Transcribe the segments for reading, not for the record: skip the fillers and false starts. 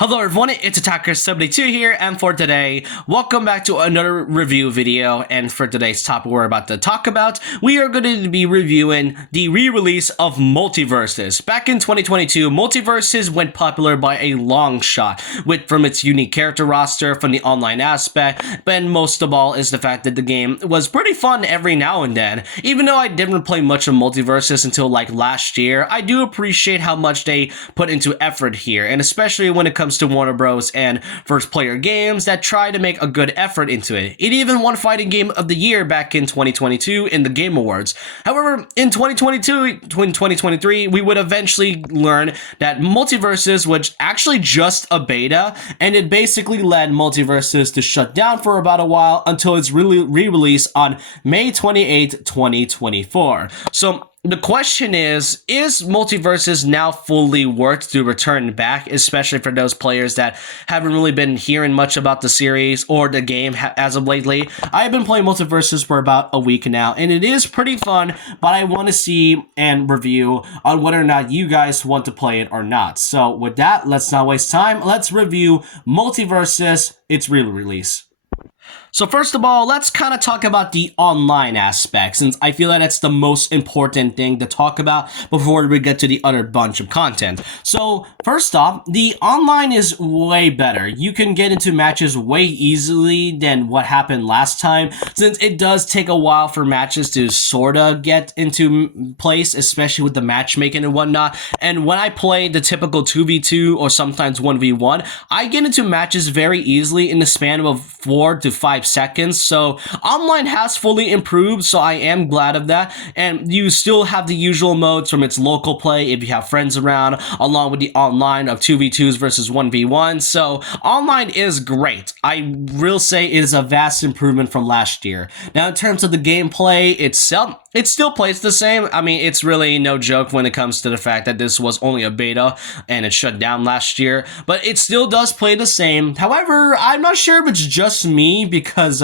Hello everyone, it's Attacker72 here, and for today, welcome back to another review video, and for today's topic we're about to talk about, we are going to be reviewing the re-release of Multiversus. Back in 2022, Multiversus went popular by a long shot, from its unique character roster, from the online aspect, but most of all is the fact that the game was pretty fun every now and then. Even though I didn't play much of Multiversus until like last year, I do appreciate how much they put into effort here, and especially when it comes to Warner Bros. And first-player games that try to make a good effort into it. It even won Fighting Game of the Year back in 2022 in the Game Awards. However, in 2023, we would eventually learn that Multiversus was actually just a beta, and it basically led Multiversus to shut down for about a while until its re-release on May 28, 2024. So, the question is Multiversus now fully worth to return back, especially for those players that haven't really been hearing much about the series or the game as of lately? I've been playing Multiversus for about a week now, and it is pretty fun, but I want to see and review on whether or not you guys want to play it or not. So with that, let's not waste time. Let's review Multiversus, its real release. So first of all, let's kind of talk about the online aspect, since I feel that it's the most important thing to talk about before we get to the other bunch of content. So first off, the online is way better. You can get into matches way easily than what happened last time, since it does take a while for matches to sorta get into place, especially with the matchmaking and whatnot. And when I play the typical 2v2 or sometimes 1v1, I get into matches very easily in the span of 4 to 5 seconds. So online has fully improved, so I am glad of that. And you still have the usual modes from its local play if you have friends around, along with the online of 2v2s versus 1v1. So online is great. I will say it is a vast improvement from last year. Now in terms of the gameplay itself, it still plays the same. I mean, it's really no joke when it comes to the fact that this was only a beta and it shut down last year, but it still does play the same. However, I'm not sure if it's just me, because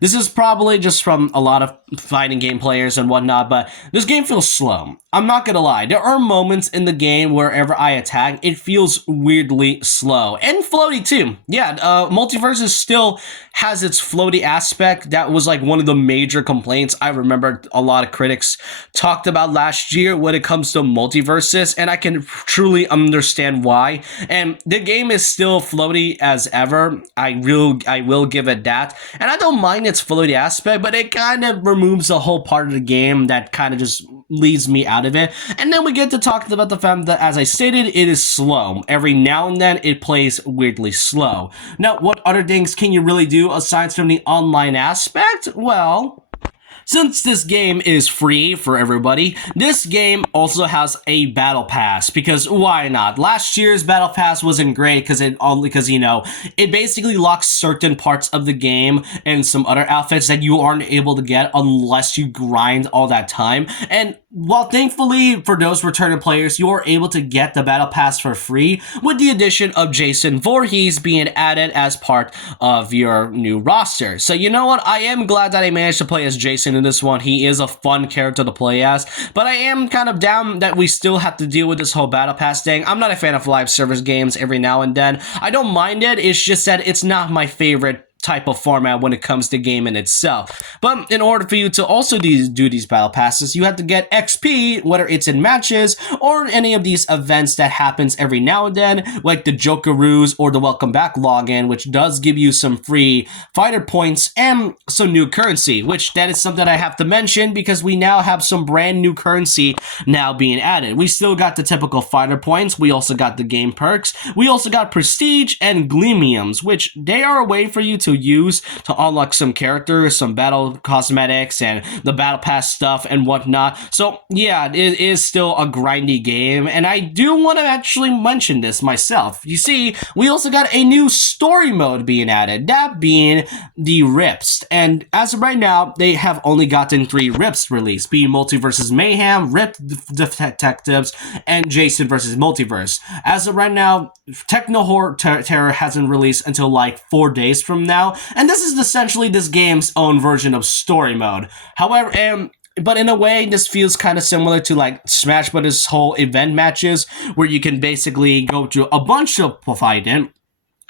this is probably just from a lot of fighting game players and whatnot, but this game feels slow. I'm not gonna lie, there are moments in the game wherever I attack, it feels weirdly slow. And floaty too. Yeah, Multiversus still has its floaty aspect. That was like one of the major complaints I remember a lot of critics talked about last year when it comes to Multiversus, and I can truly understand why. And the game is still floaty as ever. I will give it that. And I don't mind its floaty aspect, but it kind of removes a whole part of the game that kind of just leaves me out of it. And then we get to talk about the fact that, as I stated, it is slow. Every now and then it plays weirdly slow. Now, what other things can you really do aside from the online aspect? Well, since this game is free for everybody, this game also has a battle pass, because why not? Last year's battle pass wasn't great because it basically locks certain parts of the game and some other outfits that you aren't able to get unless you grind all that time. And while thankfully for those returning players, you are able to get the battle pass for free, with the addition of Jason Voorhees being added as part of your new roster. So you know what? I am glad that I managed to play as Jason in this one. He is a fun character to play as, but I am kind of down that we still have to deal with this whole battle pass thing. I'm not a fan of live service games every now and then. I don't mind it. It's just that it's not my favorite type of format when it comes to game in itself. But in order for you to also do these battle passes, you have to get XP, whether it's in matches or any of these events that happens every now and then, like the Jokeroos or the Welcome Back login, which does give you some free fighter points and some new currency, which that is something I have to mention because we now have some brand new currency now being added. We still got the typical fighter points, we also got the game perks, we also got prestige and gleamiums, which they are a way for you to use to unlock some characters, some battle cosmetics, and the battle pass stuff and whatnot. So yeah, it is still a grindy game, and I do want to actually mention this myself. You see, we also got a new story mode being added, that being the Rips, and as of right now, they have only gotten 3 Rips released, being Multiversus Mayhem, Rip Detectives, and Jason vs. Multiverse. As of right now, Techno Horror Terror hasn't released until like 4 days from now, and this is essentially this game's own version of story mode. However, But in a way, this feels kind of similar to like Smash Brothers' whole event matches, where you can basically go to a bunch of fighting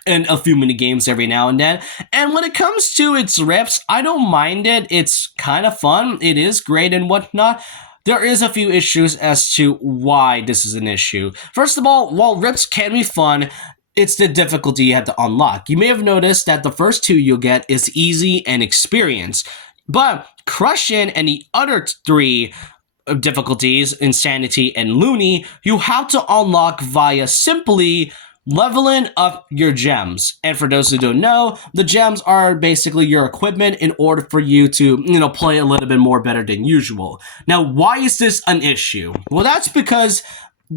and a few mini games every now and then. And when it comes to its rips, I don't mind it. It's kind of fun. It is great and whatnot. There is a few issues as to why this is an issue. First of all, while rips can be fun, it's the difficulty you have to unlock. You may have noticed that the first two you'll get is easy and experience. But Crush-In and the other three difficulties, Insanity and Loony, you have to unlock via simply leveling up your gems. And for those who don't know, the gems are basically your equipment in order for you to, play a little bit more better than usual. Now, why is this an issue? Well, that's because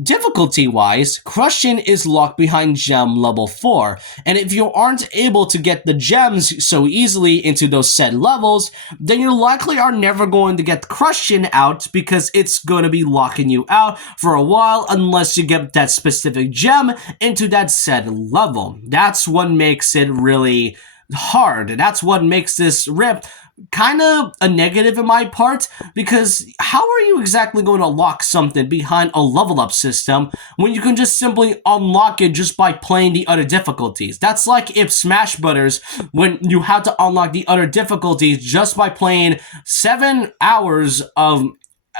difficulty-wise, Crush-In is locked behind gem level 4, and if you aren't able to get the gems so easily into those said levels, then you likely are never going to get Crush-In out because it's going to be locking you out for a while unless you get that specific gem into that said level. That's what makes it really hard. That's what makes this rip kind of a negative in my part, because how are you exactly going to lock something behind a level up system when you can just simply unlock it just by playing the other difficulties? That's like if Smash Brothers, when you had to unlock the other difficulties just by playing 7 hours of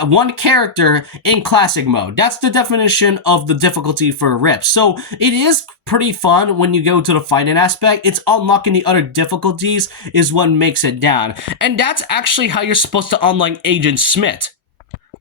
one character in classic mode. That's the definition of the difficulty for RIP. So it is pretty fun when you go to the fighting aspect. It's unlocking the other difficulties is what makes it down. And that's actually how you're supposed to unlock Agent Smith.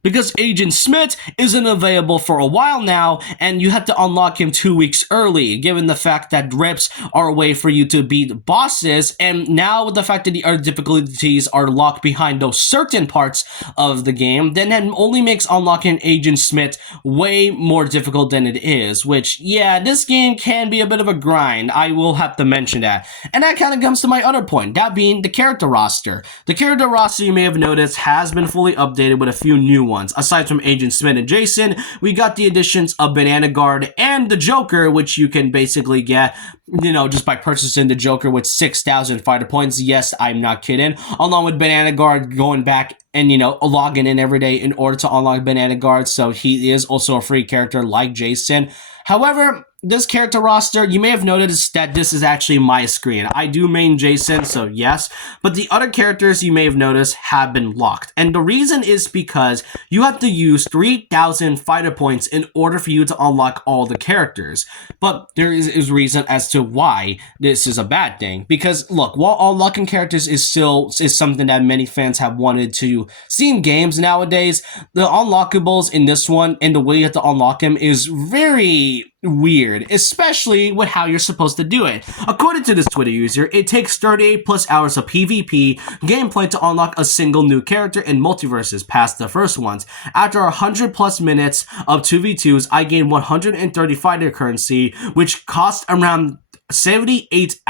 Because Agent Smith isn't available for a while now, and you have to unlock him 2 weeks early, given the fact that rips are a way for you to beat bosses, and now with the fact that the other difficulties are locked behind those certain parts of the game, then it only makes unlocking Agent Smith way more difficult than it is, which, yeah, this game can be a bit of a grind, I will have to mention that. And that kind of comes to my other point, that being the character roster. The character roster, you may have noticed, has been fully updated with a few new ones. Aside from Agent Smith and Jason, we got the additions of Banana Guard and the Joker, which you can basically get, just by purchasing the Joker with 6,000 fighter points. Yes, I'm not kidding. Along with Banana Guard going back and, logging in every day in order to unlock Banana Guard, so he is also a free character like Jason. However, this character roster, you may have noticed that this is actually my screen. I do main Jason, so yes, but the other characters you may have noticed have been locked. And the reason is because you have to use 3,000 fighter points in order for you to unlock all the characters. But there is a reason as to why this is a bad thing. Because look, while unlocking characters is something that many fans have wanted to see in games nowadays, the unlockables in this one and the way you have to unlock them is very weird, especially with how you're supposed to do it. According to this Twitter user, it takes 38 plus hours of PvP gameplay to unlock a single new character in Multiversus past the first ones. After 100 plus minutes of 2v2s, I gained 130 fighter currency, which cost around 78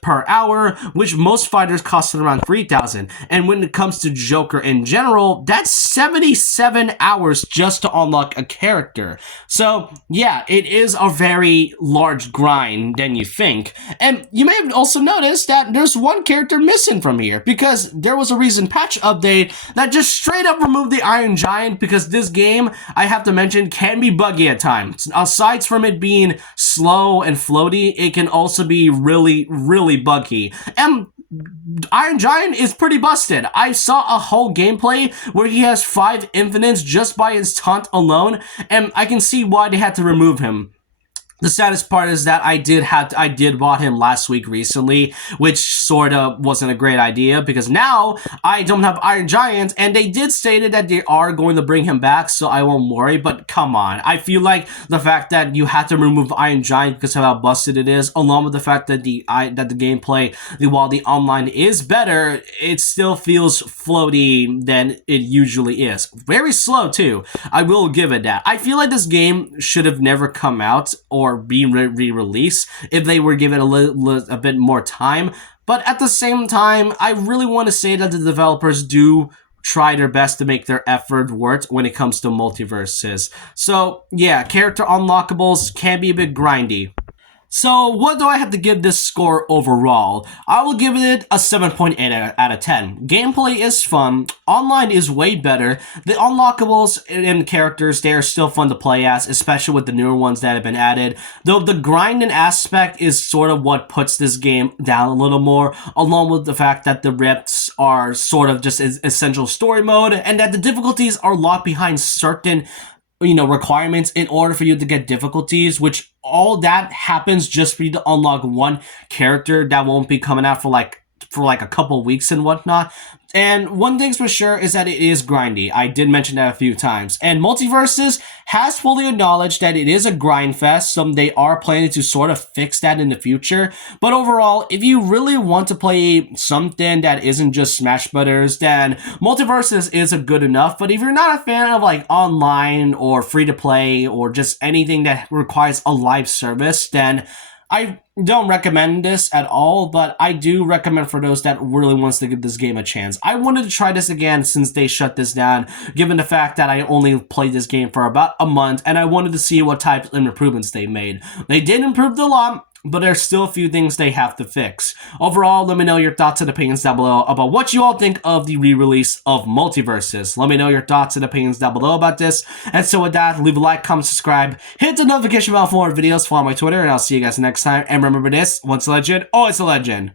per hour, which most fighters costed around 3,000. And when it comes to Joker in general, that's 77 hours just to unlock a character. So yeah, it is a very large grind than you think. And you may have also noticed that there's one character missing from here, because there was a recent patch update that just straight up removed the Iron Giant, because this game, I have to mention, can be buggy at times. Aside from it being slow and floaty, it can also be really, really buggy. And Iron Giant is pretty busted. I saw a whole gameplay where he has 5 infinites just by his taunt alone, and I can see why they had to remove him. The saddest part is that I did bought him last week recently, which sorta wasn't a great idea, because now I don't have Iron Giant, and they did state that they are going to bring him back, so I won't worry, but come on. I feel like the fact that you had to remove Iron Giant because of how busted it is, along with the fact that the gameplay, while the online is better, it still feels floaty than it usually is. Very slow too. I will give it that. I feel like this game should have never come out or be re-released if they were given a bit more time. But at the same time, I really want to say that the developers do try their best to make their effort worth when it comes to Multiversus. So yeah, character unlockables can be a bit grindy. So, what do I have to give this score overall? I will give it a 7.8 out of 10. Gameplay is fun, online is way better, the unlockables and characters, they are still fun to play as, especially with the newer ones that have been added, though the grinding aspect is sort of what puts this game down a little more, along with the fact that the rifts are sort of just essential story mode, and that the difficulties are locked behind certain requirements in order for you to get difficulties, which all that happens just for you to unlock one character that won't be coming out for like a couple weeks and whatnot. And one thing's for sure is that it is grindy. I did mention that a few times. And Multiversus has fully acknowledged that it is a grind fest, so they are planning to sort of fix that in the future. But overall, if you really want to play something that isn't just Smash Brothers, then Multiversus is a good enough. But if you're not a fan of like online or free to play or just anything that requires a live service, then I don't recommend this at all, but I do recommend for those that really wants to give this game a chance. I wanted to try this again since they shut this down, given the fact that I only played this game for about a month, and I wanted to see what types of improvements they made. They did improve a lot, but there's still a few things they have to fix. Overall, let me know your thoughts and opinions down below about what you all think of the re-release of Multiversus. Let me know your thoughts and opinions down below about this. And so with that, leave a like, comment, subscribe, hit the notification bell for more videos, follow my Twitter, and I'll see you guys next time. And remember this, once a legend, always a legend.